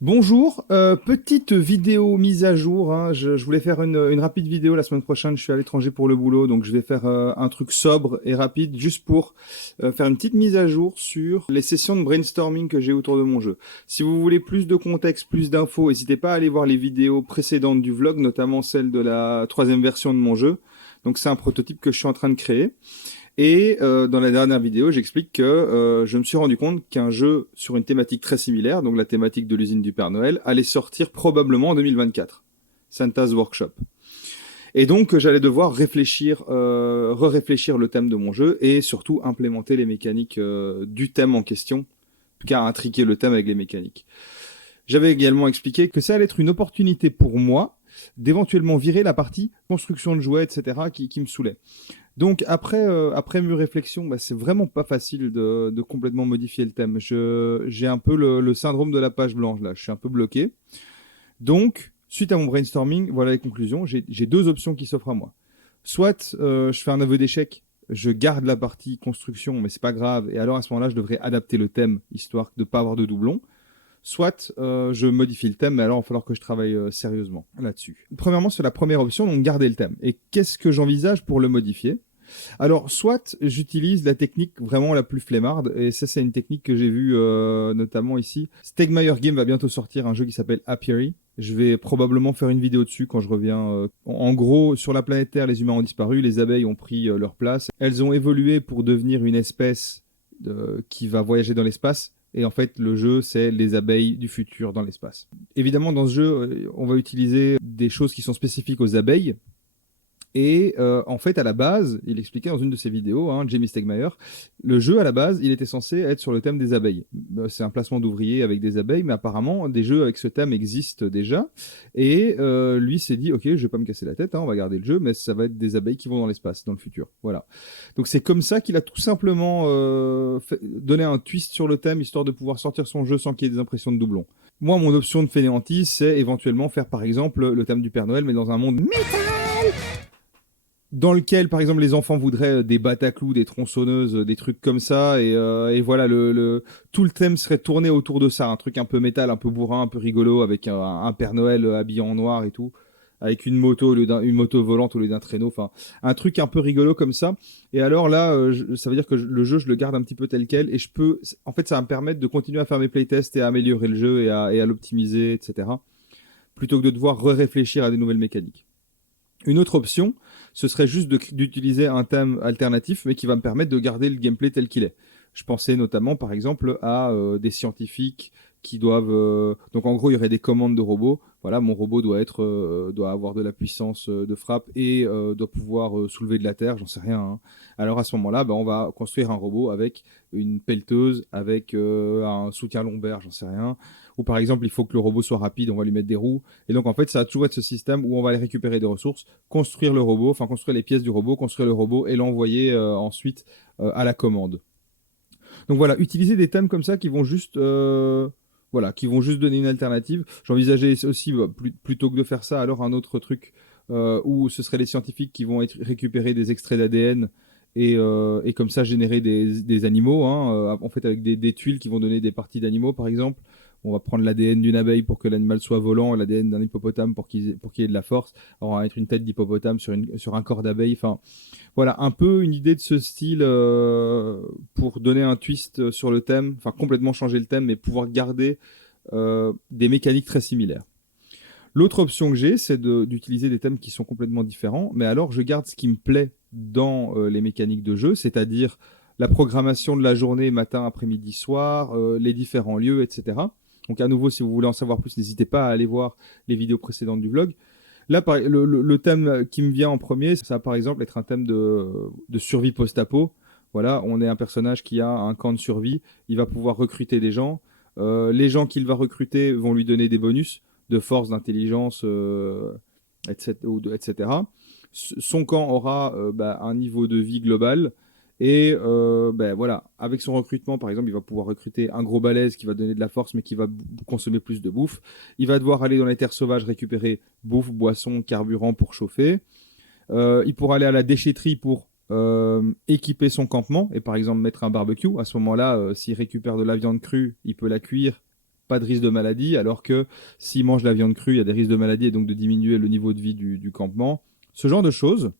Bonjour, petite vidéo mise à jour, hein. Je voulais faire une rapide vidéo la semaine prochaine, je suis à l'étranger pour le boulot, donc je vais faire un truc sobre et rapide juste pour faire une petite mise à jour sur les sessions de brainstorming que j'ai autour de mon jeu. Si vous voulez plus de contexte, plus d'infos, n'hésitez pas à aller voir les vidéos précédentes du vlog, notamment celle de la troisième version de mon jeu. Donc c'est un prototype que je suis en train de créer. Et dans la dernière vidéo, j'explique que je me suis rendu compte qu'un jeu sur une thématique très similaire, donc la thématique de l'usine du Père Noël, allait sortir probablement en 2024. Santa's Workshop. Et donc j'allais devoir réfléchir, re-réfléchir le thème de mon jeu et surtout implémenter les mécaniques du thème en question, en tout cas intriquer le thème avec les mécaniques. J'avais également expliqué que ça allait être une opportunité pour moi d'éventuellement virer la partie construction de jouets, etc., qui me saoulait. Donc après mûre réflexion, bah, c'est vraiment pas facile de complètement modifier le thème. J'ai un peu le syndrome de la page blanche là, je suis un peu bloqué. Donc, suite à mon brainstorming, voilà les conclusions. J'ai deux options qui s'offrent à moi. Soit je fais un aveu d'échec, je garde la partie construction, mais c'est pas grave, et alors à ce moment-là, je devrais adapter le thème, histoire de ne pas avoir de doublons. Soit je modifie le thème, mais alors il va falloir que je travaille sérieusement là-dessus. Premièrement, c'est la première option, donc garder le thème. Et qu'est-ce que j'envisage pour le modifier? Alors, soit j'utilise la technique vraiment la plus flemmarde, et ça, c'est une technique que j'ai vue notamment ici. Stegmaier Game va bientôt sortir un jeu qui s'appelle Apiary. Je vais probablement faire une vidéo dessus quand je reviens. En gros, sur la planète Terre, les humains ont disparu, les abeilles ont pris leur place. Elles ont évolué pour devenir une espèce qui va voyager dans l'espace. Et en fait, le jeu, c'est les abeilles du futur dans l'espace. Évidemment, dans ce jeu, on va utiliser des choses qui sont spécifiques aux abeilles, et en fait, à la base, il expliquait dans une de ses vidéos, hein, Jamie Stegmaier, le jeu à la base, il était censé être sur le thème des abeilles. C'est un placement d'ouvriers avec des abeilles, mais apparemment, des jeux avec ce thème existent déjà. Et lui s'est dit, ok, je vais pas me casser la tête, hein, on va garder le jeu, mais ça va être des abeilles qui vont dans l'espace, dans le futur. Voilà. Donc c'est comme ça qu'il a tout simplement donné un twist sur le thème, histoire de pouvoir sortir son jeu sans qu'il y ait des impressions de doublons. Moi, mon option de fainéantise, c'est éventuellement faire par exemple le thème du Père Noël, mais dans un monde dans lequel, par exemple, les enfants voudraient des bataclous, des tronçonneuses, des trucs comme ça, et voilà, tout le thème serait tourné autour de ça, un truc un peu métal, un peu bourrin, un peu rigolo, avec un Père Noël habillé en noir et tout, avec une moto, une moto volante au lieu d'un traîneau, enfin, un truc un peu rigolo comme ça. Et alors là, ça veut dire que le jeu, je le garde un petit peu tel quel, et je peux, en fait, ça va me permettre de continuer à faire mes playtests et à améliorer le jeu et à l'optimiser, etc., plutôt que de devoir réfléchir à des nouvelles mécaniques. Une autre option, ce serait juste d'utiliser un thème alternatif, mais qui va me permettre de garder le gameplay tel qu'il est. Je pensais notamment, par exemple, à des scientifiques qui doivent... Donc en gros, il y aurait des commandes de robots. Voilà, mon robot doit avoir de la puissance de frappe et doit pouvoir soulever de la terre, j'en sais rien, hein. Alors à ce moment-là, on va construire un robot avec une pelleteuse, avec un soutien lombaire, j'en sais rien. Ou par exemple, il faut que le robot soit rapide, on va lui mettre des roues. Et donc en fait, ça va toujours être ce système où on va aller récupérer des ressources, construire le robot, enfin construire les pièces du robot, construire le robot et l'envoyer ensuite à la commande. Donc voilà, utiliser des thèmes comme ça qui vont juste, voilà, qui vont juste donner une alternative. J'envisageais aussi, plutôt que de faire ça, alors un autre truc où ce serait les scientifiques qui vont récupérer des extraits d'ADN et comme ça générer des animaux, hein, en fait avec des tuiles qui vont donner des parties d'animaux par exemple. On va prendre l'ADN d'une abeille pour que l'animal soit volant, l'ADN d'un hippopotame pour qu'il y ait de la force. Alors, on va mettre une tête d'hippopotame sur un corps d'abeille. Enfin, voilà, un peu une idée de ce style pour donner un twist sur le thème, enfin complètement changer le thème, mais pouvoir garder des mécaniques très similaires. L'autre option que j'ai, c'est d'utiliser des thèmes qui sont complètement différents, mais alors je garde ce qui me plaît dans les mécaniques de jeu, c'est-à-dire la programmation de la journée, matin, après-midi, soir, les différents lieux, etc. Donc à nouveau, si vous voulez en savoir plus, n'hésitez pas à aller voir les vidéos précédentes du vlog. Là, le thème qui me vient en premier, ça va par exemple être un thème de survie post-apo. Voilà, on est un personnage qui a un camp de survie, il va pouvoir recruter des gens. Les gens qu'il va recruter vont lui donner des bonus de force, d'intelligence, etc. Son camp aura un niveau de vie global. Et voilà, avec son recrutement, par exemple, il va pouvoir recruter un gros balèze qui va donner de la force, mais qui va consommer plus de bouffe. Il va devoir aller dans les terres sauvages récupérer bouffe, boisson, carburant pour chauffer. Il pourra aller à la déchetterie pour équiper son campement et par exemple mettre un barbecue. À ce moment-là, s'il récupère de la viande crue, il peut la cuire pas de risque de maladie, alors que s'il mange de la viande crue, il y a des risques de maladie et donc de diminuer le niveau de vie du campement. Ce genre de choses,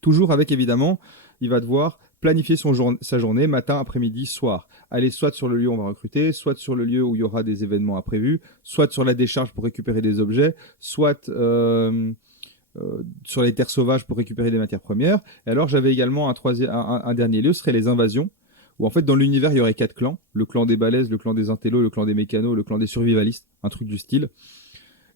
toujours avec évidemment, il va devoir planifier sa journée, matin, après-midi, soir. Aller soit sur le lieu où on va recruter, soit sur le lieu où il y aura des événements imprévus, soit sur la décharge pour récupérer des objets, soit sur les terres sauvages pour récupérer des matières premières. Et alors j'avais également un dernier lieu, ce serait les invasions, où en fait dans l'univers il y aurait 4 clans, le clan des balèzes, le clan des intellos, le clan des mécanos, le clan des survivalistes, un truc du style.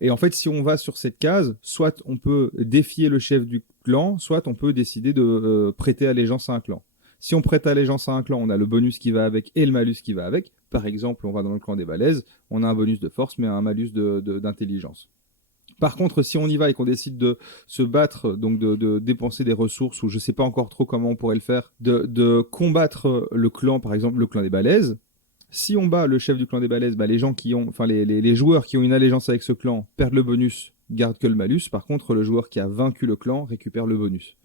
Et en fait si on va sur cette case, soit on peut défier le chef du clan, soit on peut décider de prêter allégeance à un clan. Si on prête allégeance à un clan, on a le bonus qui va avec et le malus qui va avec. Par exemple, on va dans le clan des balèzes, on a un bonus de force mais un malus d'intelligence. Par contre, si on y va et qu'on décide de se battre, donc de dépenser des ressources, ou je ne sais pas encore trop comment on pourrait le faire, de combattre le clan, par exemple le clan des balèzes, si on bat le chef du clan des balèzes, les gens qui ont, enfin les joueurs qui ont une allégeance avec ce clan perdent le bonus, gardent que le malus. Par contre, le joueur qui a vaincu le clan récupère le bonus.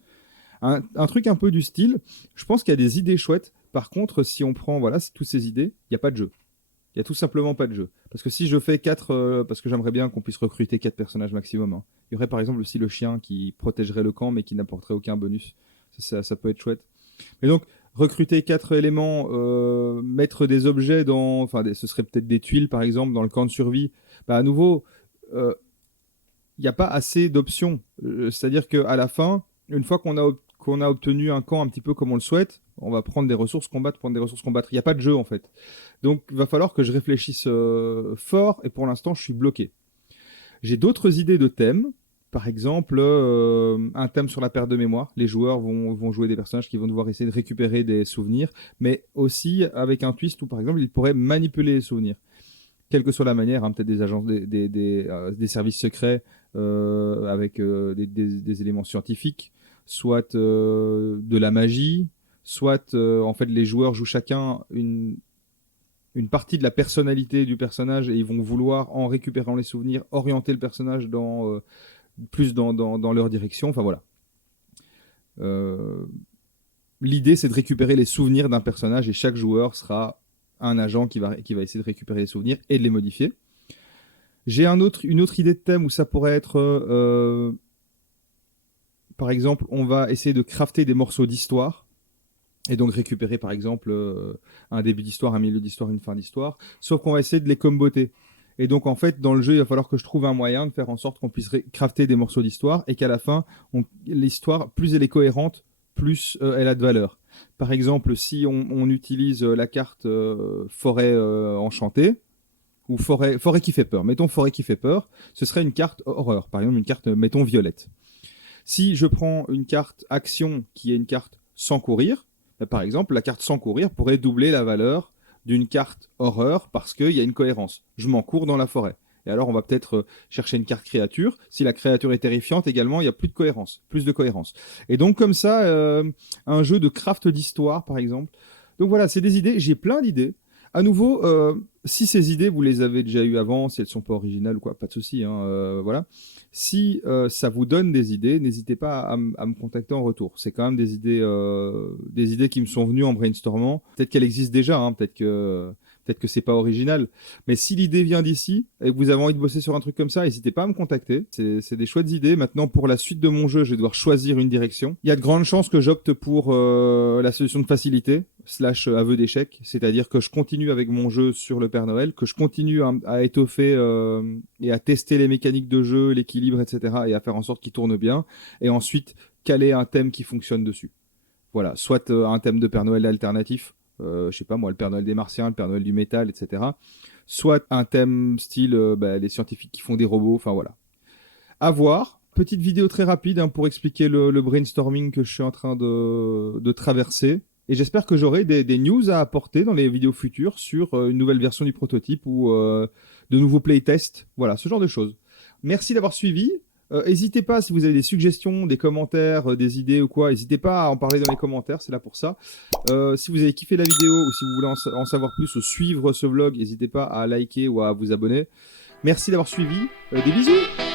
Un truc un peu du style, je pense qu'il y a des idées chouettes. Par contre, si on prend toutes ces idées, il n'y a pas de jeu. Il n'y a tout simplement pas de jeu. Parce que si je fais 4, parce que j'aimerais bien qu'on puisse recruter 4 personnages maximum. Hein. Il y aurait par exemple aussi le chien qui protégerait le camp mais qui n'apporterait aucun bonus. Ça peut être chouette. Mais donc, recruter 4 éléments, mettre des objets dans... Enfin, ce serait peut-être des tuiles par exemple dans le camp de survie. À nouveau, il n'y a pas assez d'options. C'est-à-dire qu'à la fin, une fois qu'on a obtenu un camp un petit peu comme on le souhaite, on va prendre des ressources combattre. Il n'y a pas de jeu en fait. Donc il va falloir que je réfléchisse fort et pour l'instant je suis bloqué. J'ai d'autres idées de thèmes. Par exemple, un thème sur la perte de mémoire. Les joueurs vont jouer des personnages qui vont devoir essayer de récupérer des souvenirs, mais aussi avec un twist où par exemple ils pourraient manipuler les souvenirs. Quelle que soit la manière, hein, peut-être des agences, des services secrets avec des éléments scientifiques, soit de la magie, soit en fait les joueurs jouent chacun une partie de la personnalité du personnage et ils vont vouloir, en récupérant les souvenirs, orienter le personnage plus dans leur direction. Enfin voilà. L'idée c'est de récupérer les souvenirs d'un personnage et chaque joueur sera un agent qui va essayer de récupérer les souvenirs et de les modifier. J'ai une autre idée de thème où ça pourrait être... par exemple, on va essayer de crafter des morceaux d'histoire et donc récupérer par exemple un début d'histoire, un milieu d'histoire, une fin d'histoire, sauf qu'on va essayer de les comboter. Et donc en fait, dans le jeu, il va falloir que je trouve un moyen de faire en sorte qu'on puisse crafter des morceaux d'histoire et qu'à la fin, l'histoire, plus elle est cohérente, plus elle a de valeur. Par exemple, si on utilise la carte forêt enchantée, ou forêt qui fait peur, mettons forêt qui fait peur, ce serait une carte horreur, par exemple une carte, mettons violette. Si je prends une carte action qui est une carte sans courir, par exemple, la carte sans courir pourrait doubler la valeur d'une carte horreur parce qu'il y a une cohérence. Je m'encours dans la forêt. Et alors, on va peut-être chercher une carte créature. Si la créature est terrifiante, également, il y a plus de cohérence. Et donc, comme ça, un jeu de craft d'histoire, par exemple. Donc voilà, c'est des idées. J'ai plein d'idées. À nouveau, si ces idées, vous les avez déjà eues avant, si elles ne sont pas originales ou quoi, pas de souci. Hein, voilà. Si ça vous donne des idées, n'hésitez pas à me contacter en retour. C'est quand même des idées qui me sont venues en brainstormant. Peut-être qu'elles existent déjà, hein, peut-être que c'est pas original. Mais si l'idée vient d'ici et que vous avez envie de bosser sur un truc comme ça, n'hésitez pas à me contacter. C'est des chouettes idées. Maintenant, pour la suite de mon jeu, je vais devoir choisir une direction. Il y a de grandes chances que j'opte pour la solution de facilité / aveu d'échec. C'est-à-dire que je continue avec mon jeu sur le Père Noël, que je continue à étoffer et à tester les mécaniques de jeu, l'équilibre, etc. et à faire en sorte qu'il tourne bien. Et ensuite, caler un thème qui fonctionne dessus. Voilà, soit un thème de Père Noël alternatif, je sais pas moi, le Père Noël des Martiens, le Père Noël du métal, etc. Soit un thème style les scientifiques qui font des robots, enfin voilà. À voir. Petite vidéo très rapide hein, pour expliquer le brainstorming que je suis en train de traverser. Et j'espère que j'aurai des news à apporter dans les vidéos futures sur une nouvelle version du prototype ou de nouveaux playtests. Voilà, ce genre de choses. Merci d'avoir suivi. N'hésitez pas, si vous avez des suggestions, des commentaires, des idées ou quoi, n'hésitez pas à en parler dans les commentaires, c'est là pour ça. Si vous avez kiffé la vidéo ou si vous voulez en savoir plus ou suivre ce vlog, n'hésitez pas à liker ou à vous abonner. Merci d'avoir suivi, des bisous!